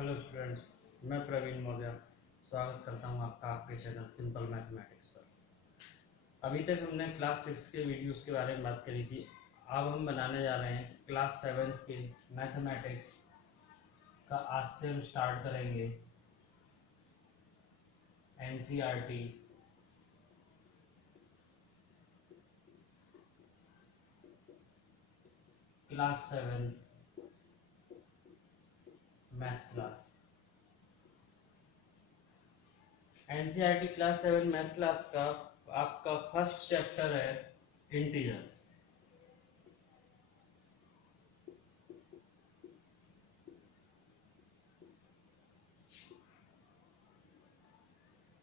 Hello students, मैं प्रवीण मौर्य स्वागत करता हूं आपका आपके चैनल सिंपल मैथमेटिक्स पर। अभी तक हमने क्लास 6 के वीडियोस के बारे में बात करी थी। अब हम बनाने जा रहे हैं क्लास 7 के मैथमेटिक्स का। आज से हम स्टार्ट करेंगे NCERT class 7 math class. NCERT class 7 math class का आपका फर्स्ट चैप्टर है इंटीजर्स।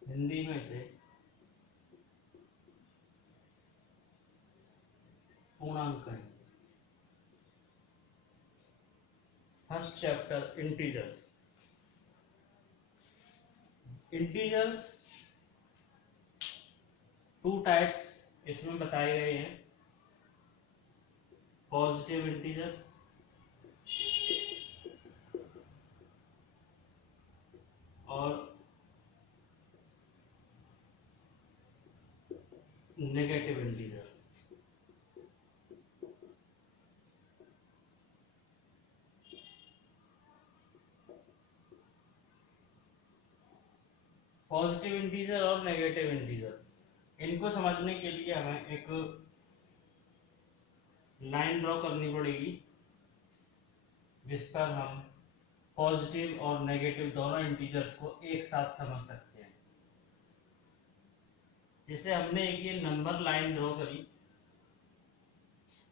हिंदी में थे पूर्णांक। First chapter integers. Integers two types इसमें बताए गए हैं, पॉजिटिव इंटीजर और नेगेटिव इंटीजर। पॉजिटिव इंटीजर और नेगेटिव इंटीजर, इनको समझने के लिए हमें एक लाइन ड्रॉ करनी पड़ेगी जिस पर हम पॉजिटिव और नेगेटिव दोनों इंटीजर्स को एक साथ समझ सकते हैं। जैसे हमने एक ये नंबर लाइन ड्रॉ करी,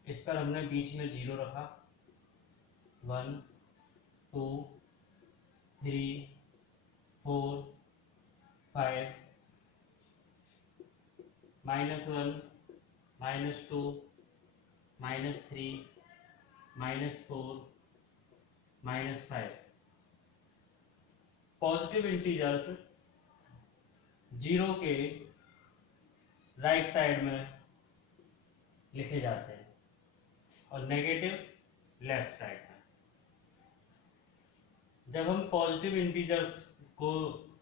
इस पर हमने बीच में 0 रखा, 1 2 3 4 5 -1 -2 -3 -4 -5। पॉजिटिव इंटीजर्स 0 के राइट साइड में लिखे जाते हैं और नेगेटिव लेफ्ट साइड में। जब हम पॉजिटिव इंटीजर्स को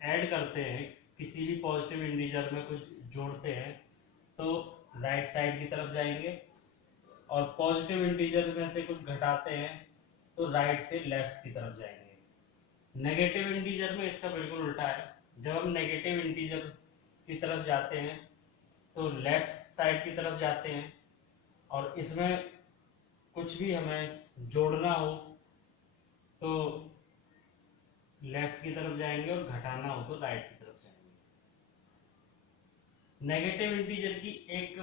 ऐड करते हैं, किसी भी पॉजिटिव इंटीजर में कुछ जोड़ते हैं तो राइट साइड की तरफ जाएंगे, और पॉजिटिव इंटीजर में से कुछ घटाते हैं तो राइट से लेफ्ट की तरफ जाएंगे। नेगेटिव इंटीजर में इसका बिल्कुल उल्टा है। जब हम नेगेटिव इंटीजर की तरफ जाते हैं तो लेफ्ट साइड की तरफ जाते हैं, और इसमें कुछ भी हमें जोड़ना हो तो लेफ्ट की तरफ जाएंगे और घटाना हो तो राइट की तरफ जाएंगे। नेगेटिव इंटीजर की एक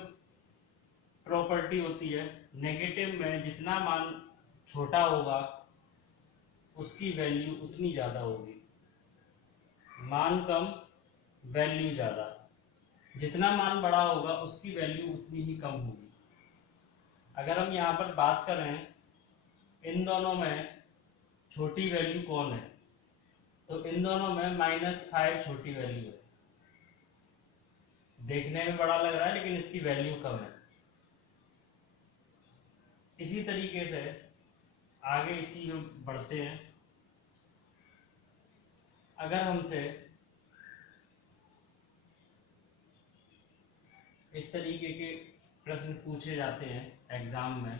प्रॉपर्टी होती है, नेगेटिव में जितना मान छोटा होगा उसकी वैल्यू उतनी ज़्यादा होगी। मान कम वैल्यू ज़्यादा, जितना मान बड़ा होगा उसकी वैल्यू उतनी ही कम होगी। अगर हम यहाँ पर बात करें इन दोनों में छोटी वैल्यू कौन है, तो इन दोनों में -5 छोटी वैल्यू है। देखने में बड़ा लग रहा है लेकिन इसकी वैल्यू कम है। इसी तरीके से आगे इसी में बढ़ते हैं। अगर हमसे इस तरीके के प्रश्न पूछे जाते हैं एग्जाम में,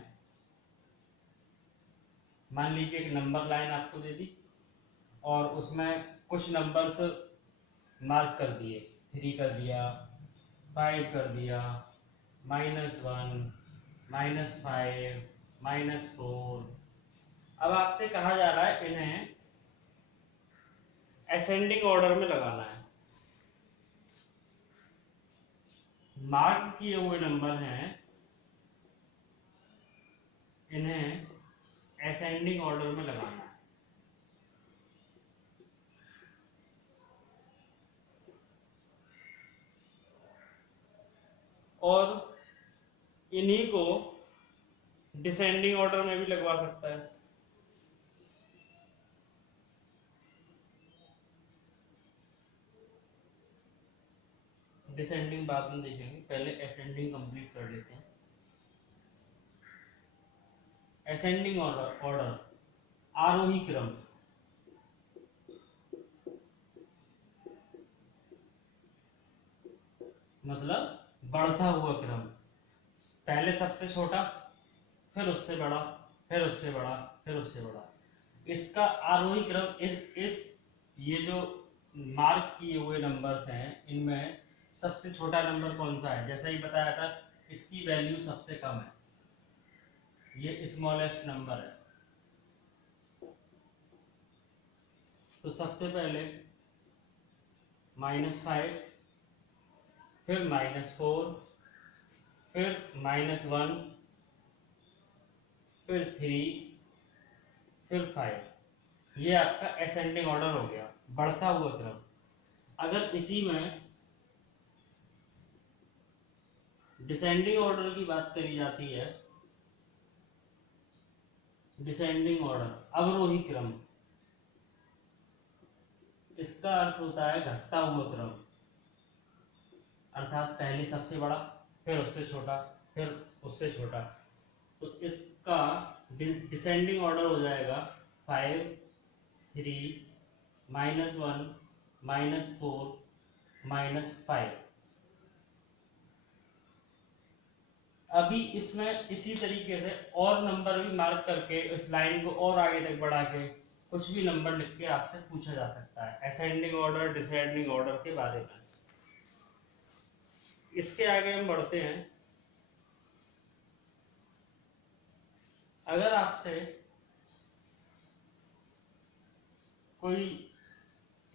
मान लीजिए एक नंबर लाइन आपको दे दी और उसमें कुछ नंबर्स मार्क कर दिए, 3 कर दिया, 5 कर दिया, -1 -5 -4। अब आपसे कहा जा रहा है इन्हें असेंडिंग ऑर्डर में लगाना है। मार्क किए हुए नंबर हैं, इन्हें असेंडिंग ऑर्डर में लगाना है। और इन्हीं को डिसेंडिंग ऑर्डर में भी लगवा सकता है। डिसेंडिंग बाद में देखेंगे, पहले असेंडिंग कंप्लीट कर लेते हैं। असेंडिंग ऑर्डर, आरोही क्रम। मतलब बढ़ता हुआ क्रम, पहले सबसे छोटा, फिर उससे बड़ा, फिर उससे बड़ा, फिर उससे बड़ा। इसका आरोही क्रम इस ये जो मार्क किए हुए नंबर्स हैं इनमें सबसे छोटा नंबर कौन सा है, जैसा ही बताया था इसकी वैल्यू सबसे कम है, ये स्मॉलेस्ट नंबर है। तो सबसे पहले -5, फिर -4, फिर -1, फिर 3, फिर 5। ये आपका असेंडिंग ऑर्डर हो गया, बढ़ता हुआ क्रम। अगर इसी में डिसेंडिंग ऑर्डर की बात करी जाती है, डिसेंडिंग ऑर्डर अवरोही क्रम, इसका अर्थ होता है घटता हुआ क्रम, अर्थात पहले सबसे बड़ा, फिर उससे छोटा, फिर उससे छोटा। तो इसका डिसेंडिंग ऑर्डर हो जाएगा 5, 3, -1, -4, -5। अभी इसमें इसी तरीके से और नंबर भी मार्क करके इस लाइन को और आगे तक बढ़ा के कुछ भी नंबर लिख के आपसे पूछा जा सकता है असेंडिंग ऑर्डर डिसेंडिंग ऑर्डर के बारे में। इसके आगे हम बढ़ते हैं। अगर आपसे कोई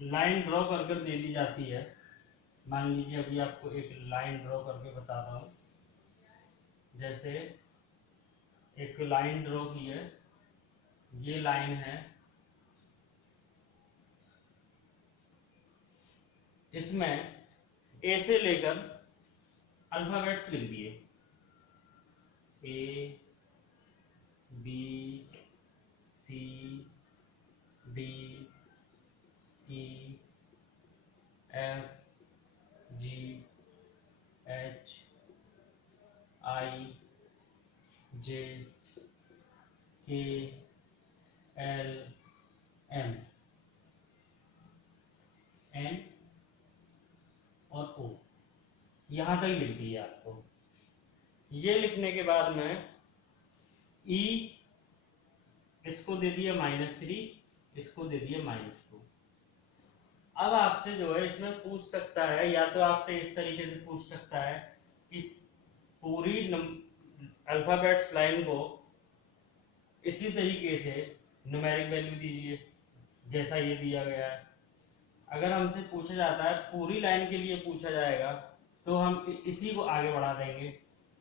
लाइन ड्रॉ कर दे दी जाती है, मान लीजिए अभी आपको एक लाइन ड्रॉ करके बताता हूँ, जैसे एक लाइन ड्रॉ की है, ये लाइन है, इसमें ए से लेकर अल्फाबेट्स लिख दिए, A B C D E F G H I J K L M N और ओ, यहां तक लिख दिया आपको। ये लिखने के बाद में ई इसको दे दिया -3, इसको दे दिया -2। अब आपसे जो है इसमें पूछ सकता है, या तो आपसे इस तरीके से पूछ सकता है कि पूरी अल्फाबेट्स लाइन को इसी तरीके से न्यूमेरिक वैल्यू दीजिए जैसा ये दिया गया है। अगर हमसे पूछा जाता है पूरी लाइन के लिए पूछा जाएगा तो हम इसी को आगे बढ़ा देंगे,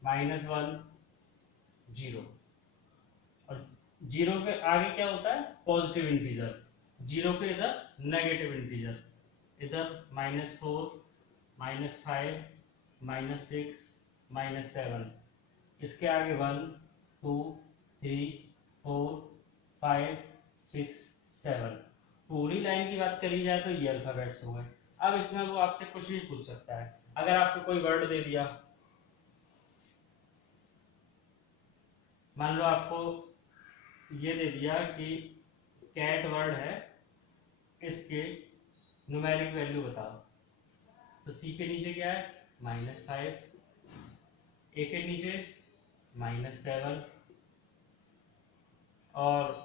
-1 0, और 0 के आगे क्या होता है पॉजिटिव इंटीजर, 0 के इधर नेगेटिव इंटीजर, इधर -4, -5, -6, -7, इसके आगे 1 2 3 4 5 6 7। पूरी लाइन की बात करी जाए तो ये अल्फाबेट्स हो गए। अब इसमें वो आपसे कुछ भी पूछ सकता है। अगर आपको कोई वर्ड दे दिया, मान लो आपको ये दे दिया कि कैट वर्ड है, इसके न्यूमेरिक वैल्यू बताओ, तो सी के नीचे क्या है -5, ए के नीचे -7, और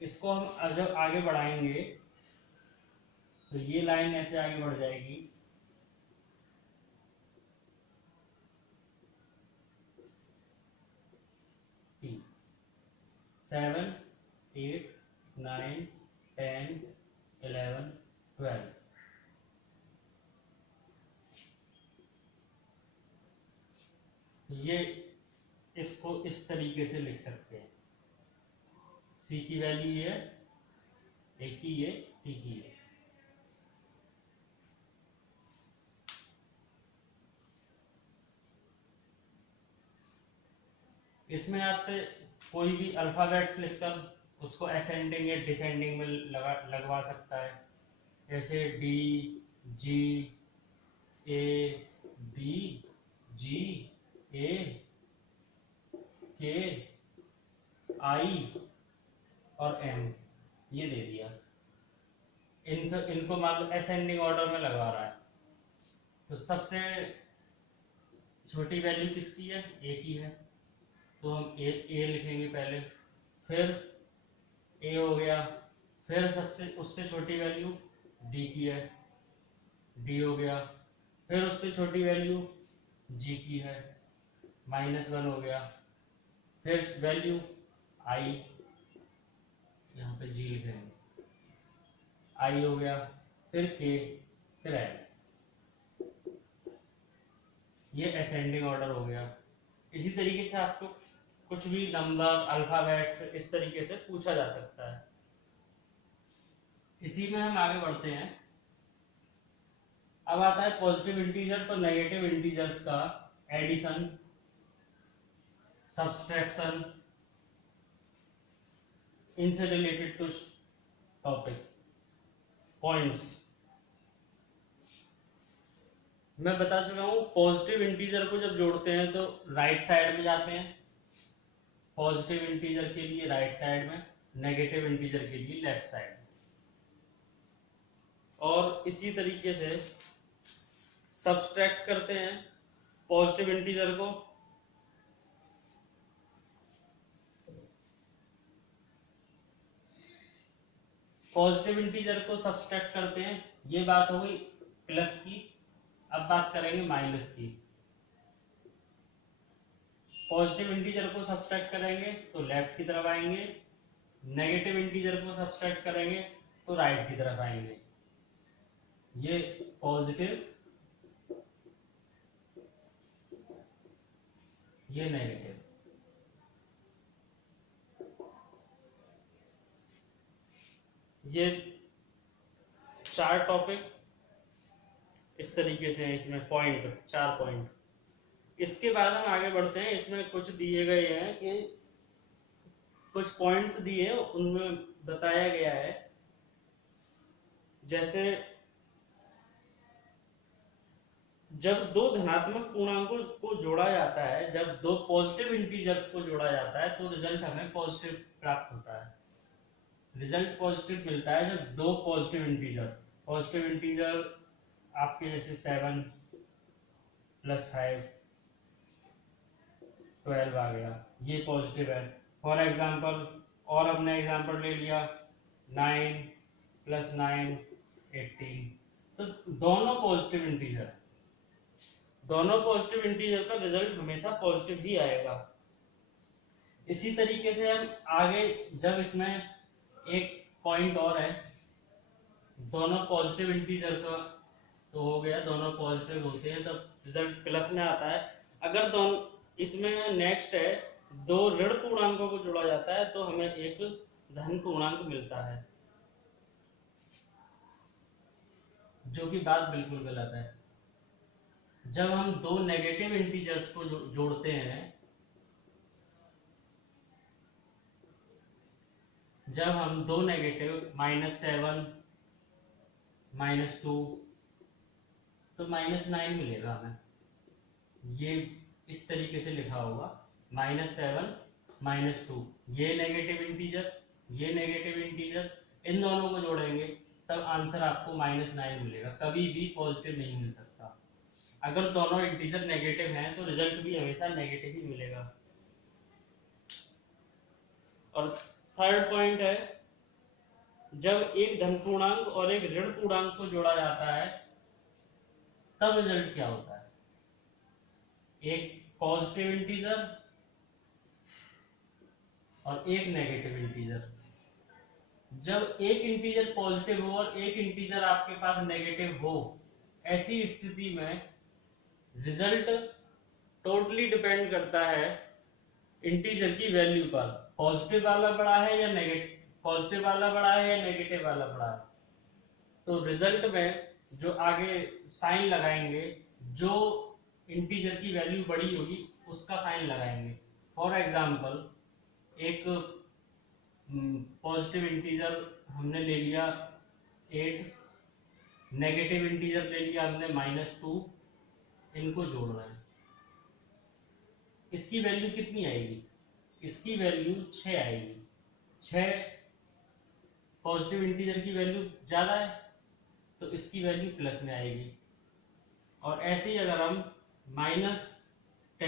इसको हम जब आगे बढ़ाएंगे तो ये लाइन ऐसे आगे बढ़ जाएगी, 7 8 9 10 11 12। ये इसको इस तरीके से लिख सकते हैं, सी की वैल्यू ये है, ए की ये, टी की ये। इसमें आपसे कोई भी अल्फाबेट्स लिखकर उसको असेंडिंग या डिसेंडिंग में लगवा सकता है, जैसे डी जी ए बी जी ए के आई और एम, ये दे दिया। इनको मान लो असेंडिंग ऑर्डर में लगा रहा है, तो सबसे छोटी वैल्यू किसकी है, ए की है, तो हम ए लिखेंगे पहले, फिर ए हो गया, फिर सबसे उससे छोटी वैल्यू डी की है, डी हो गया, फिर उससे छोटी वैल्यू जी की है, -1 हो गया, फिर वैल्यू आई, यहाँ पे जी लिखेंगे, आई हो गया, फिर के, फिर एल। ये असेंडिंग ऑर्डर हो गया। इसी तरीके से आपको कुछ भी नंबर अल्फाबेट्स इस तरीके से पूछा जा सकता है। इसी में हम आगे बढ़ते हैं। अब आता है पॉजिटिव इंटीजर्स और नेगेटिव इंटीजर्स का एडिशन, सब्सट्रैक्शन, इनसे रिलेटेड कुछ टॉपिक पॉइंट्स मैं बता चुका हूं। पॉजिटिव इंटीजर को जब जोड़ते हैं तो राइट साइड में जाते हैं, पॉजिटिव इंटीजर के लिए राइट साइड में, नेगेटिव इंटीजर के लिए लेफ्ट साइड में। और इसी तरीके से सब्सट्रैक्ट करते हैं पॉजिटिव इंटीजर को, पॉजिटिव इंटीजर को सब्सट्रैक्ट करते हैं। ये बात हो गई प्लस की। अब बात करेंगे माइनस की। पॉजिटिव इंटीजर को सब्सट्रैक्ट करेंगे तो लेफ्ट की तरफ आएंगे, नेगेटिव इंटीजर को सब्सट्रैक्ट करेंगे तो राइट की तरफ आएंगे। ये पॉजिटिव, ये नेगेटिव। ये 4 टॉपिक इस तरीके से हैं, इसमें पॉइंट 4 पॉइंट। इसके बाद हम आगे बढ़ते हैं। इसमें कुछ दिए गए हैं कि कुछ पॉइंट्स दिए हैं, उनमें बताया गया है जैसे जब दो धनात्मक पूर्णांकों को जोड़ा जाता है, जब दो पॉजिटिव इंटीजर्स को जोड़ा जाता है तो रिजल्ट हमें पॉजिटिव प्राप्त होता है। रिजल्ट पॉजिटिव मिलता है जब दो पॉजिटिव इंटीजर आपके जैसे 7 + 5 12 आ गया, ये पॉजिटिव है। फॉर एग्जांपल, और हमने एग्जांपल ले लिया 9 + 9 18, तो दोनों पॉजिटिव इंटीजर का रिजल्ट हमेशा पॉजिटिव ही आएगा। इसी तरीके से हम आगे, जब इसमें एक पॉइंट और है, दोनों पॉजिटिव इंटीजर का तो हो गया, दोनों पॉजिटिव होते हैं तब रिजल्ट प्लस में आता है। अगर दोनों, इसमें नेक्स्ट है, दो ऋण पूर्णांकों को जोड़ा जाता है तो हमें एक धन पूर्णांक मिलता है, जो कि बात बिल्कुल गलत है। जब हम दो नेगेटिव इंटीजर्स को जोड़ते हैं, जब हम दो नेगेटिव -7 -2, तो -9 मिलेगा हमें। ये इस तरीके से लिखा होगा -7 -2, ये नेगेटिव इंटीजर, ये नेगेटिव इंटीजर, इन दोनों को जोड़ेंगे तब आंसर आपको -9 मिलेगा। कभी भी पॉजिटिव नहीं मिल सकता। अगर दोनों इंटीजर नेगेटिव हैं तो रिजल्ट भी हमेशा नेगेटिव ही मिलेगा। और थर्ड पॉइंट है, जब एक धन पूर्णांक और एक ऋण पूर्णांक को जोड़ा जाता है तब रिजल्ट क्या होता है, एक पॉजिटिव इंटीजर और एक नेगेटिव इंटीजर। जब एक इंटीजर पॉजिटिव हो और एक इंटीजर आपके पास नेगेटिव हो, ऐसी स्थिति में रिजल्ट टोटली डिपेंड करता है इंटीजर की वैल्यू पर। पॉजिटिव वाला बड़ा है या नेगेटिव वाला बड़ा है, तो रिजल्ट में जो आगे साइन लगाएंगे, जो इंटीजर की वैल्यू बड़ी होगी उसका साइन लगाएंगे। फॉर एग्जांपल, एक पॉजिटिव इंटीजर हमने ले लिया 8, नेगेटिव इंटीजर ले लिया हमने -2, इनको जोड़ रहे हैं। इसकी वैल्यू कितनी आएगी, इसकी वैल्यू 6 आएगी। 6 पॉजिटिव इंटीजर की वैल्यू ज़्यादा है तो इसकी वैल्यू प्लस में आएगी। और ऐसे ही अगर हम -10 +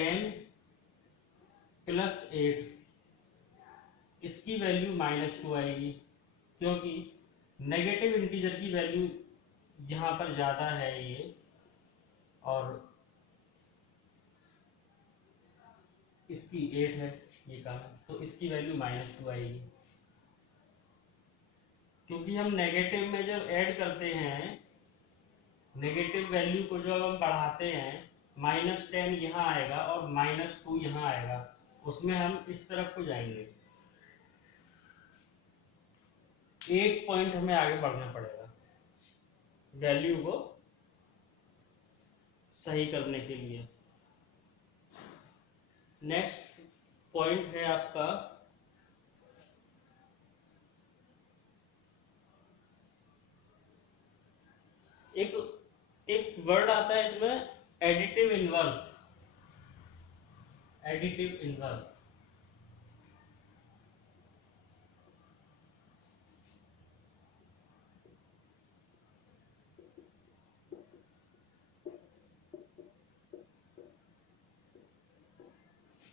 8 इसकी वैल्यू -2 आएगी, क्योंकि नेगेटिव इंटीजर की वैल्यू यहाँ पर ज़्यादा है ये, और इसकी 8 है ये कम है, तो इसकी वैल्यू -2 आएगी। क्योंकि हम नेगेटिव में जब ऐड करते हैं, नेगेटिव वैल्यू को जब हम बढ़ाते हैं, -10 यहाँ आएगा और -2 यहाँ आएगा, उसमें हम इस तरफ को जाएंगे, 1 पॉइंट हमें आगे बढ़ना पड़ेगा वैल्यू को सही करने के लिए। नेक्स्ट पॉइंट है आपका एक वर्ड आता है इसमें, एडिटिव इनवर्स। एडिटिव इनवर्स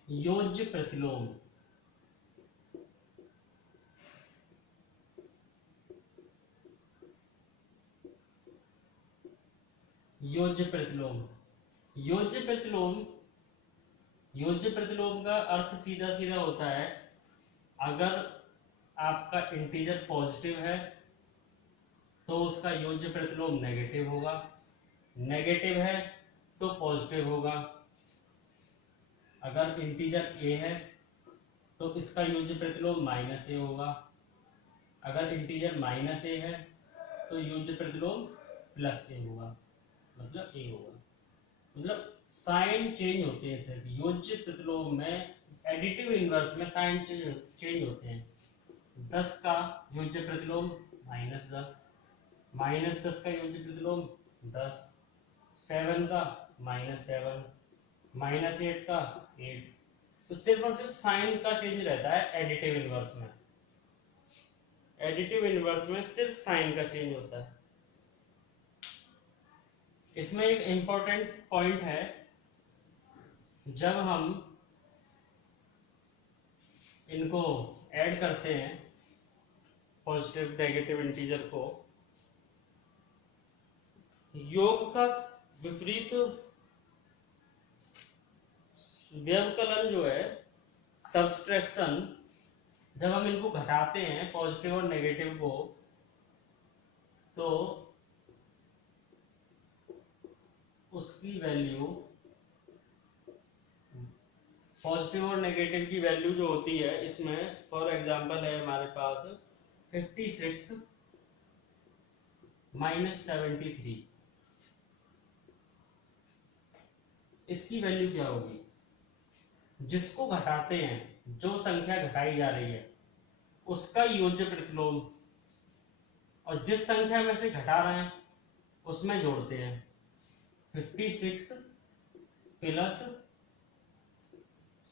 योज्य प्रतिलोम। योज्य प्रतिलोम, योज्य प्रतिलोम, योज्य प्रतिलोम का अर्थ सीधा सीधा होता है, अगर आपका इंटीजर पॉजिटिव है तो उसका योज्य प्रतिलोम नेगेटिव होगा, नेगेटिव है तो पॉजिटिव होगा। अगर इंटीजर ए है तो इसका योज्य प्रतिलोम -a होगा, अगर इंटीजर -a है तो योज्य प्रतिलोम +a होगा, मतलब a होगा। मतलब साइन चेंज होते हैं सिर्फ योज्य प्रतिलोम में, एडिटिव इनवर्स में साइन चेंज होते हैं। 10 का योज्य प्रतिलोम -10, -10 का योज्य प्रतिलोम 10, 7 का -7, -8 का 8। तो सिर्फ और सिर्फ साइन का चेंज रहता है एडिटिव इनवर्स में। एडिटिव इनवर्स में सिर्फ साइन का चेंज होता है। इसमें एक इंपॉर्टेंट पॉइंट है, जब हम इनको ऐड करते हैं पॉजिटिव नेगेटिव इंटीजर को, योग का विपरीत व्यवकलन जो है, सब्सट्रैक्शन, जब हम इनको घटाते हैं पॉजिटिव और नेगेटिव को, तो उसकी वैल्यू, पॉजिटिव और नेगेटिव की वैल्यू जो होती है, इसमें फॉर एग्जांपल है हमारे पास 56 - 73, इसकी वैल्यू क्या होगी? जिसको घटाते हैं, जो संख्या घटाई जा रही है उसका योज्य प्रतिलोम, और जिस संख्या में से घटा रहे हैं उसमें जोड़ते हैं। 56 +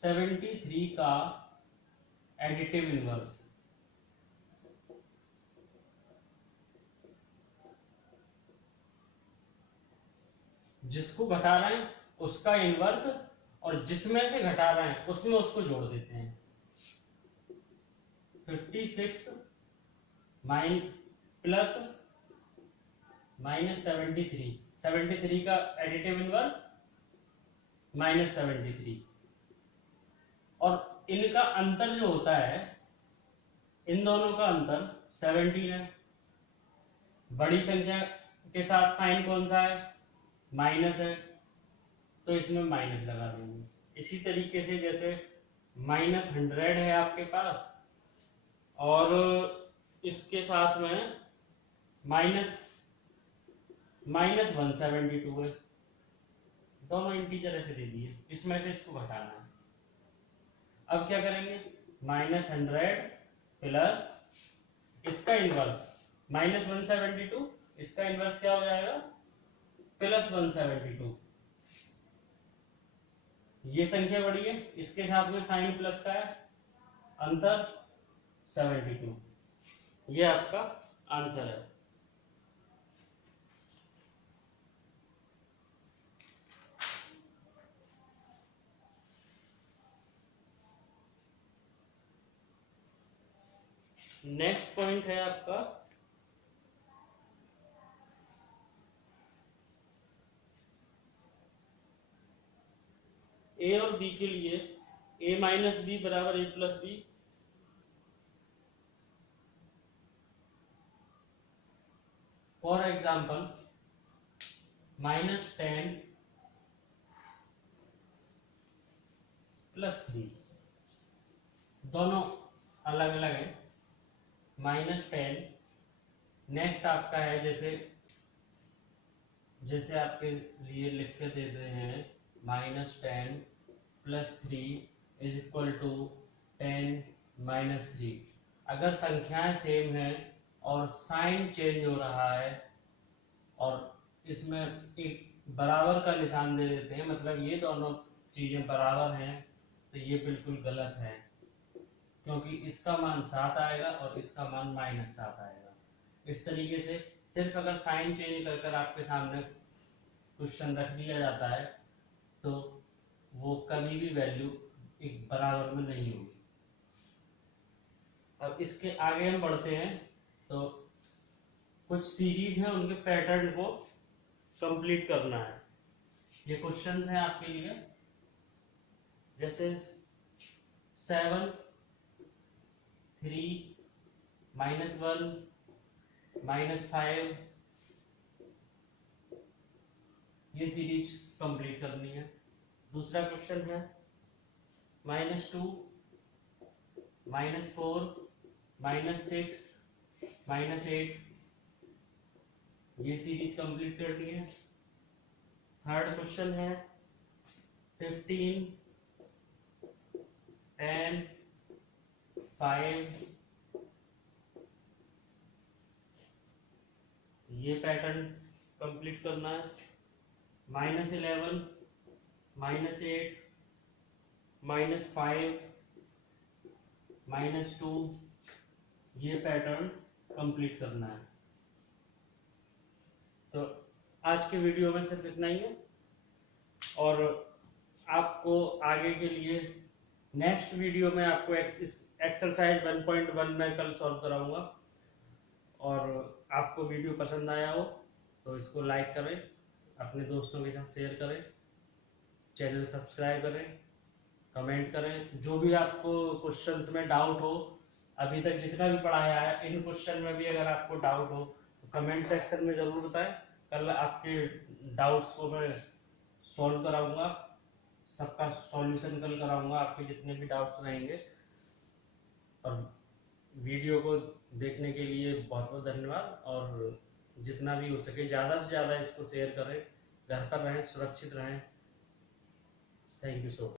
73 का एडिटिव इनवर्स, जिसको घटा रहे हैं उसका इनवर्स, और जिसमें से घटा रहे हैं उसमें उसको जोड़ देते हैं। 56 + -73, 73 का एडिटिव इनवर्स -73, और इनका अंतर जो होता है, इन दोनों का अंतर 17 है। बड़ी संख्या के साथ साइन कौन सा है? माइनस है, तो इसमें माइनस लगा देंगे। इसी तरीके से जैसे -100 है आपके पास और इसके साथ में -172 है, दोनों इंटीजर ऐसे दे दिए, इसमें से इसको घटाना है। अब क्या करेंगे? -100 प्लस इसका इनवर्स -172, इसका इनवर्स क्या हो जाएगा? +172। ये संख्या बड़ी है, इसके साथ में साइन प्लस का है, अंतर 72। ये आपका आंसर है। नेक्स्ट पॉइंट है आपका ए और बी के लिए ए माइनस बी बराबर ए प्लस बी। फॉर एग्जाम्पल -10 + 3, दोनों अलग अलग है। -10, नेक्स्ट आपका है जैसे जैसे आपके लिए लिख के देते हैं -10 + 3 = 10 - 3। अगर संख्याएं सेम है और साइन चेंज हो रहा है और इसमें एक बराबर का निशान दे देते हैं, मतलब ये दोनों चीजें बराबर हैं, तो ये बिल्कुल गलत है, क्योंकि इसका मान 7 आएगा और इसका मान -7 आएगा। इस तरीके से सिर्फ अगर साइन चेंज कर कर आपके सामने क्वेश्चन रख दिया जाता है तो वो कभी भी वैल्यू एक बराबर में नहीं होगी। अब इसके आगे हम बढ़ते हैं तो कुछ सीरीज है, उनके पैटर्न को कंप्लीट करना है। ये क्वेश्चन है आपके लिए, जैसे 7 3 -1 -5, ये सीरीज कंप्लीट करनी है। दूसरा क्वेश्चन है -2 -4 -6 -8, ये सीरीज कंप्लीट करनी है। थर्ड क्वेश्चन है 15 10 5, ये पैटर्न कंप्लीट करना है। -11 -8 -5 -2, ये पैटर्न कंप्लीट करना है। तो आज के वीडियो में सिर्फ इतना ही है, और आपको आगे के लिए नेक्स्ट वीडियो में आपको इस एक्सरसाइज 1.1 में कल सॉल्व कराऊंगा। और आपको वीडियो पसंद आया हो तो इसको लाइक करें, अपने दोस्तों के साथ शेयर करें, चैनल सब्सक्राइब करें, कमेंट करें। जो भी आपको क्वेश्चंस में डाउट हो, अभी तक जितना भी पढ़ाया है, इन क्वेश्चन में भी अगर आपको डाउट हो तो कमेंट सेक्शन में ज़रूर बताएं। कल आपके डाउट्स को मैं सॉल्व कराऊंगा, सबका सॉल्यूशन कल कराऊंगा, आपके जितने भी डाउट्स रहेंगे। और वीडियो को देखने के लिए बहुत बहुत धन्यवाद, और जितना भी हो सके ज़्यादा से ज़्यादा इसको शेयर करें। घर पर रहें, सुरक्षित रहें। Thank you so much.